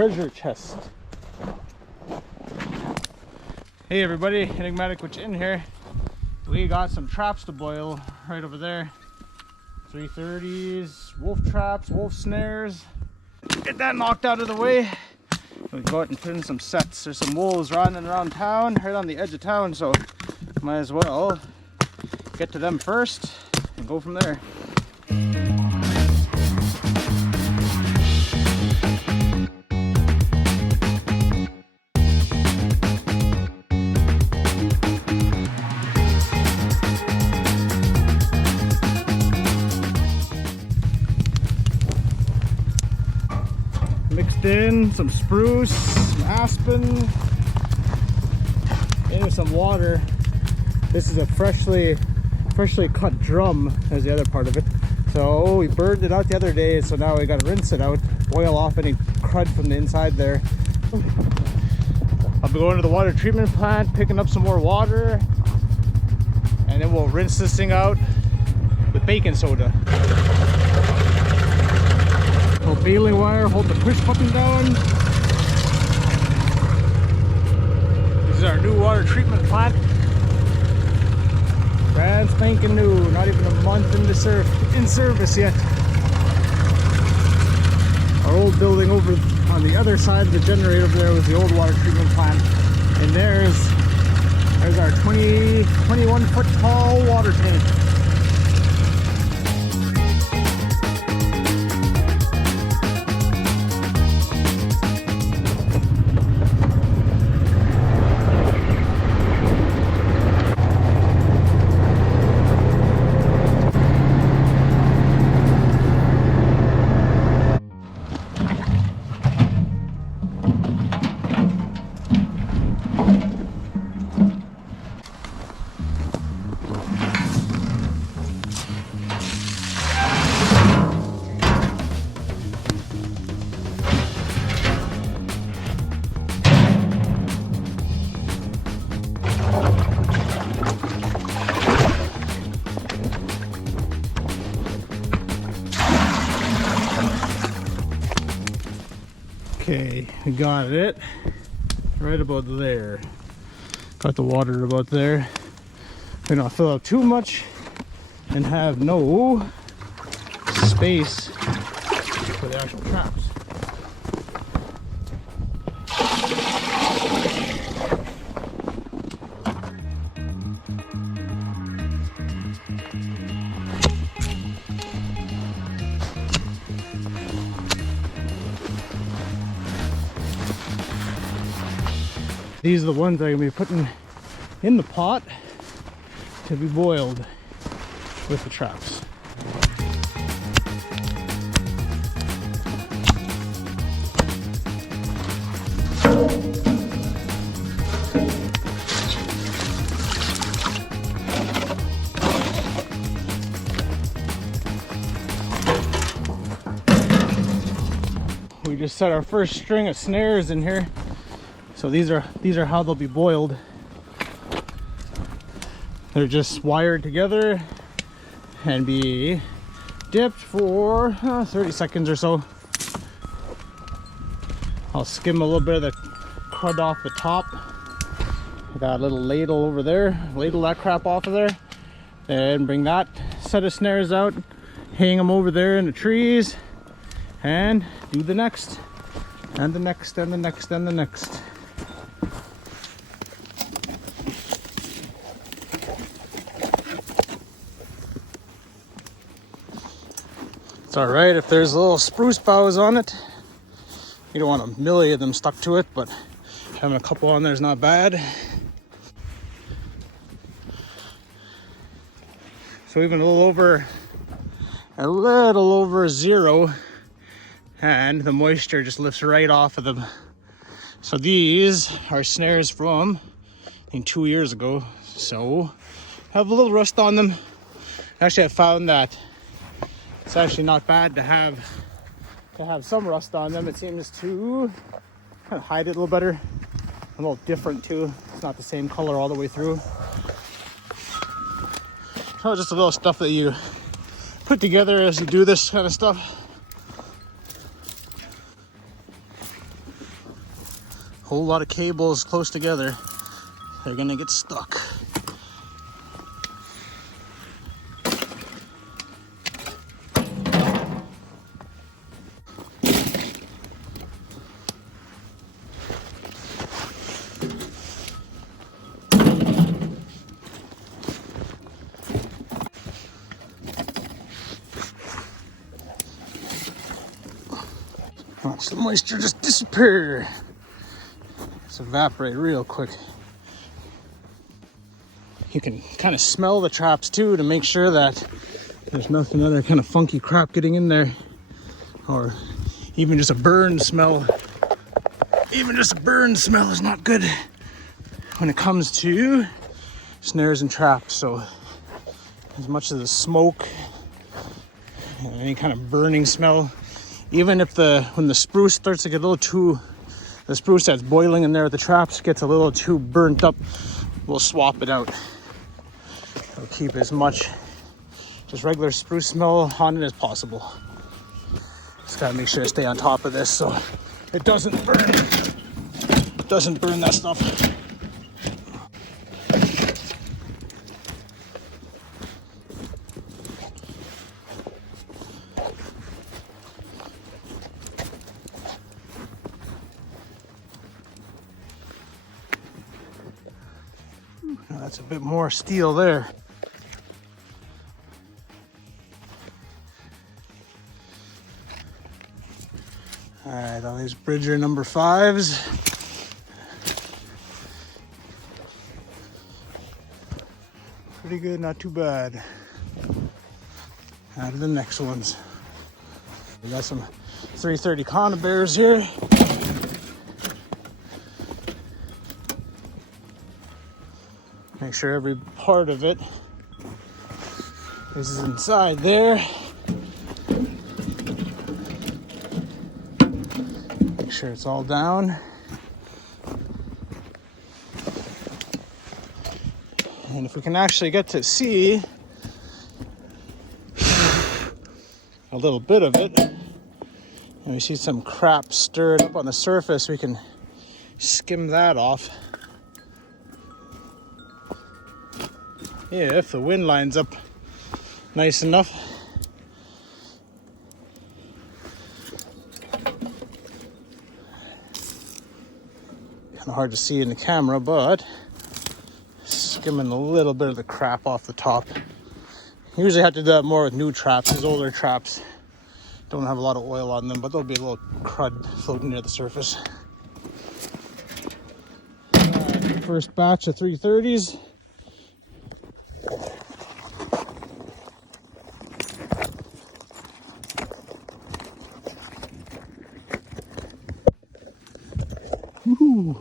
treasure chest. Hey everybody, Enigmatic Gwich'in here. We got some traps to boil right over there. 330s, wolf traps, wolf snares. Get that knocked out of the way. We go out and put in some sets. There's some wolves running around town, right on the edge of town, so might as well get to them first and go from there. Mixed in some spruce, some aspen, and some water. This is a freshly cut drum as the other part of it. So we burned it out the other day, so now we got to rinse it out, boil off any crud from the inside there. I'll be going to the water treatment plant, picking up some more water, and then we'll rinse this thing out with baking soda. Baling wire, hold the push button down. This is our new water treatment plant. Brand spanking new, not even a month in service yet. Our old building over on the other side of the generator over there was the old water treatment plant. And there's our 21 foot tall water tank. Okay, we got it right about there. Got the water about there. We're not fill out too much and have no space for the actual traps. These are the ones I'm going to be putting in the pot to be boiled with the traps. We just set our first string of snares in here. So these are how they'll be boiled. They're just wired together and be dipped for 30 seconds or so. I'll skim a little bit of the crud off the top. I got a little ladle over there. Ladle that crap off of there. Then bring that set of snares out, hang them over there in the trees, and do the next, and the next, and the next, and the next. It's alright if there's little spruce boughs on it. You don't want a million of them stuck to it, but having a couple on there is not bad. So even a little over zero, and the moisture just lifts right off of them. So these are snares from, I think, 2 years ago. So have a little rust on them. Actually, I found that it's actually not bad to have some rust on them. It seems to kind of hide it a little better. A little different too. It's not the same color all the way through. So just a little stuff that you put together as you do this kind of stuff. whole lot of cables close together, they're gonna get stuck. Watch the moisture just disappear. It's evaporate real quick. You can kind of smell the traps too to make sure that there's nothing other kind of funky crap getting in there, or even just a burn smell. Even just a burn smell is not good when it comes to snares and traps. So as much as the smoke and any kind of burning smell, even if when the spruce starts to get a little too, the spruce that's boiling in there with the traps gets a little too burnt up, we'll swap it out. We'll keep as much just regular spruce smell on it as possible. Just gotta make sure to stay on top of this so it doesn't burn. It doesn't burn that stuff. That's a bit more steel there. All right, all these Bridger number 5s. Pretty good, not too bad. Out of the next ones. We got some 330 conibears here. Make sure every part of it is inside there. Make sure it's all down. And if we can actually get to see a little bit of it, and we see some crap stirred up on the surface, we can skim that off. Yeah, if the wind lines up nice enough. Kind of hard to see in the camera, but skimming a little bit of the crap off the top. Usually have to do that more with new traps. These older traps don't have a lot of oil on them, but there'll be a little crud floating near the surface. First batch of 330s. Woohoo!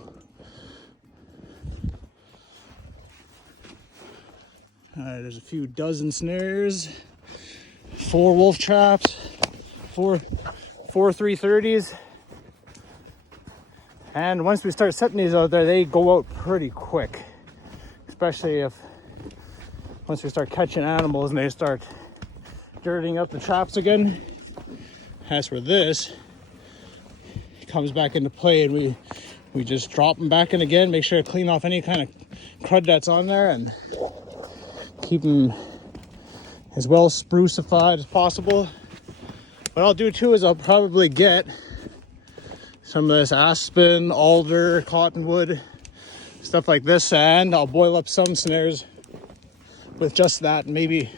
All right, there's a few dozen snares, 4 wolf traps, 4 330s. And once we start setting these out there, they go out pretty quick. Especially once we start catching animals and they start dirtying up the traps again. That's where this comes back into play, and we just drop them back in again, make sure to clean off any kind of crud that's on there and keep them as well sprucified as possible. What I'll do too is I'll probably get some of this aspen, alder, cottonwood, stuff like this, and I'll boil up some snares with just that, maybe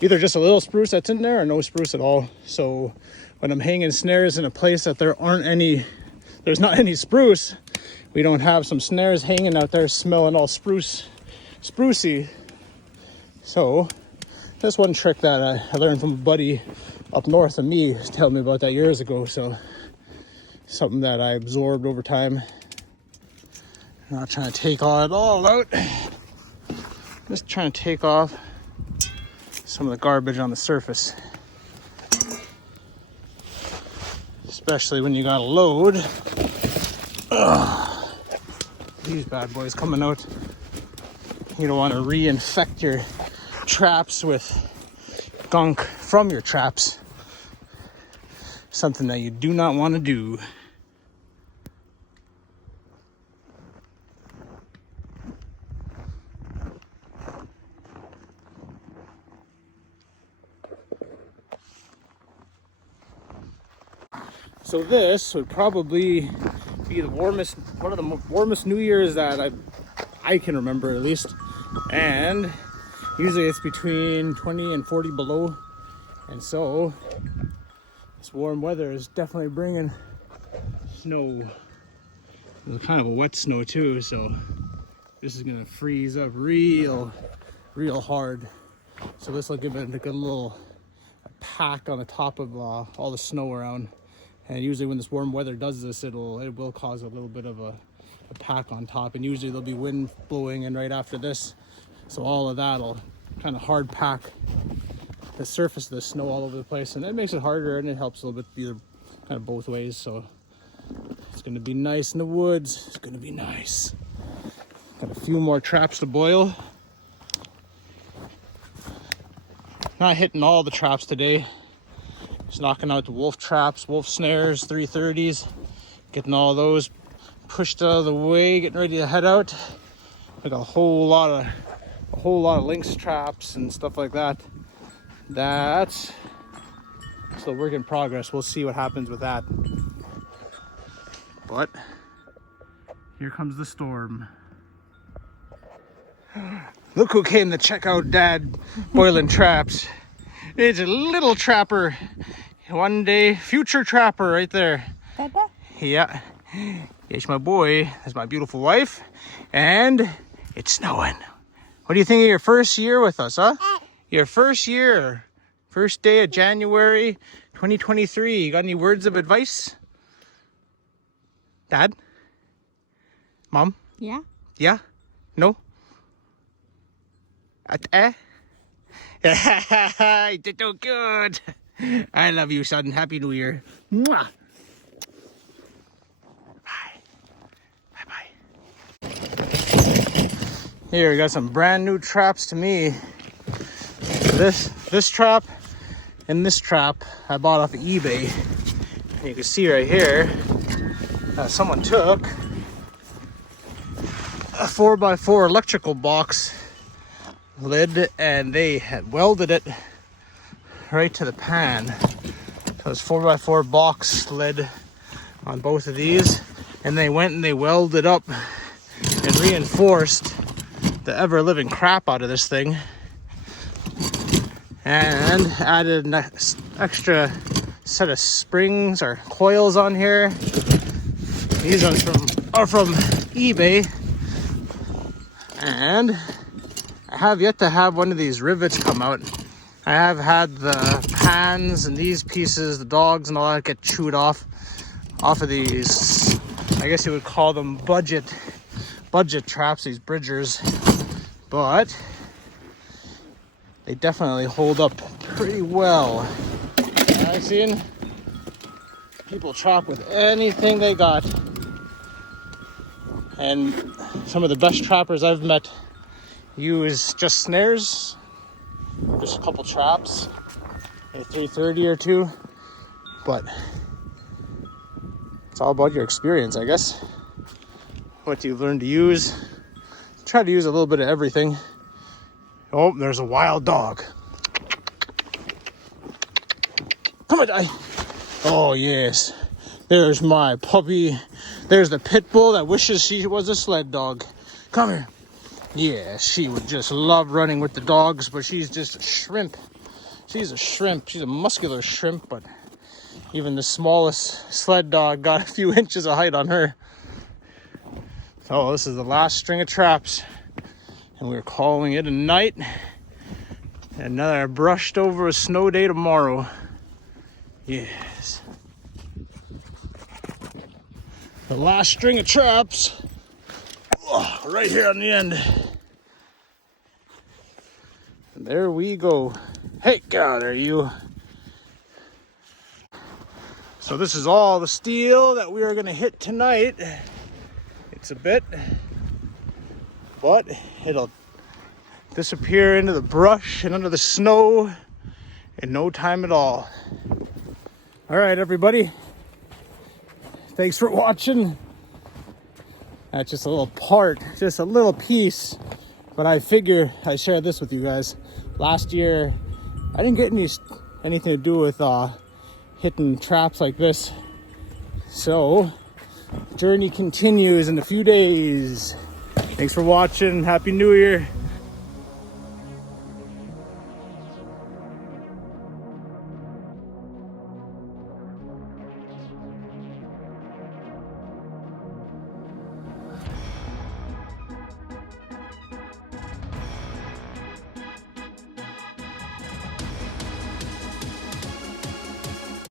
either just a little spruce that's in there or no spruce at all. So when I'm hanging snares in a place that there's not any spruce, we don't have some snares hanging out there smelling all sprucey. So that's one trick that I learned from a buddy up north of me. He was telling me about that years ago. So something that I absorbed over time. I'm not trying to take all it all out. Just trying to take off some of the garbage on the surface. Especially when you got a load. These bad boys coming out. You don't want to reinfect your traps with gunk from your traps. Something that you do not want to do. So this would probably be the warmest, one of the warmest New Year's that I can remember at least. And usually it's between 20 and 40 below. And so this warm weather is definitely bringing snow. It's kind of a wet snow too, so this is gonna freeze up real hard. So this will give it a good little pack on the top of all the snow around. And usually when this warm weather does this, it will cause a little bit of a pack on top. And usually there'll be wind blowing in right after this. So all of that'll kind of hard pack the surface of the snow all over the place. And that makes it harder, and it helps a little bit either kind of both ways. So it's gonna be nice in the woods. It's gonna be nice. Got a few more traps to boil. Not hitting all the traps today. Just knocking out the wolf traps, wolf snares, 330s. Getting all those pushed out of the way, getting ready to head out. Like a whole lot of lynx traps and stuff like that. That's still a work in progress. We'll see what happens with that. But here comes the storm. Look who came to check out Dad boiling traps. It's a little trapper. One day, future trapper right there. Dada? Yeah. It's my boy. That's my beautiful wife. And it's snowing. What do you think of your first year with us, huh? Your first year. First day of January 2023. You got any words of advice? Dad? Mom? Yeah? Yeah? No? You did so good. I love you, son. Happy New Year. Mwah. Bye. Bye-bye. Here, we got some brand new traps to me. This trap and this trap I bought off of eBay. And you can see right here, someone took a 4x4 electrical box lid and they had welded it right to the pan. So it's 4x4 box lid on both of these, and they went and they welded up and reinforced the ever-living crap out of this thing and added an extra set of springs or coils on here. These ones are from eBay, and I have yet to have one of these rivets come out. I have had the pans and these pieces, the dogs and all that, get chewed off of these, I guess you would call them budget traps, these bridgers, but they definitely hold up pretty well. I've seen people trap with anything they got, and some of the best trappers I've met use just snares, just a couple traps, a 330 or two, but it's all about your experience, I guess. What you learn to use. Try to use a little bit of everything. Oh, there's a wild dog. Come on, die. Oh, yes. There's my puppy. There's the pit bull that wishes she was a sled dog. Come here. Yeah, she would just love running with the dogs, but she's just a shrimp. She's a shrimp. She's a muscular shrimp, but even the smallest sled dog got a few inches of height on her. So this is the last string of traps, and we're calling it a night. Another brushed over a snow day tomorrow. Yes. The last string of traps. Oh, right here on the end. And there we go. Hey, get out of there, you. So this is all the steel that we are going to hit tonight. It's a bit, but it'll disappear into the brush and under the snow in no time at all. All right, everybody. Thanks for watching. That's just a little part, just a little piece, but I figure I share this with you guys. Last year, I didn't get anything to do with hitting traps like this So, journey continues in a few days. Thanks for watching. Happy New Year.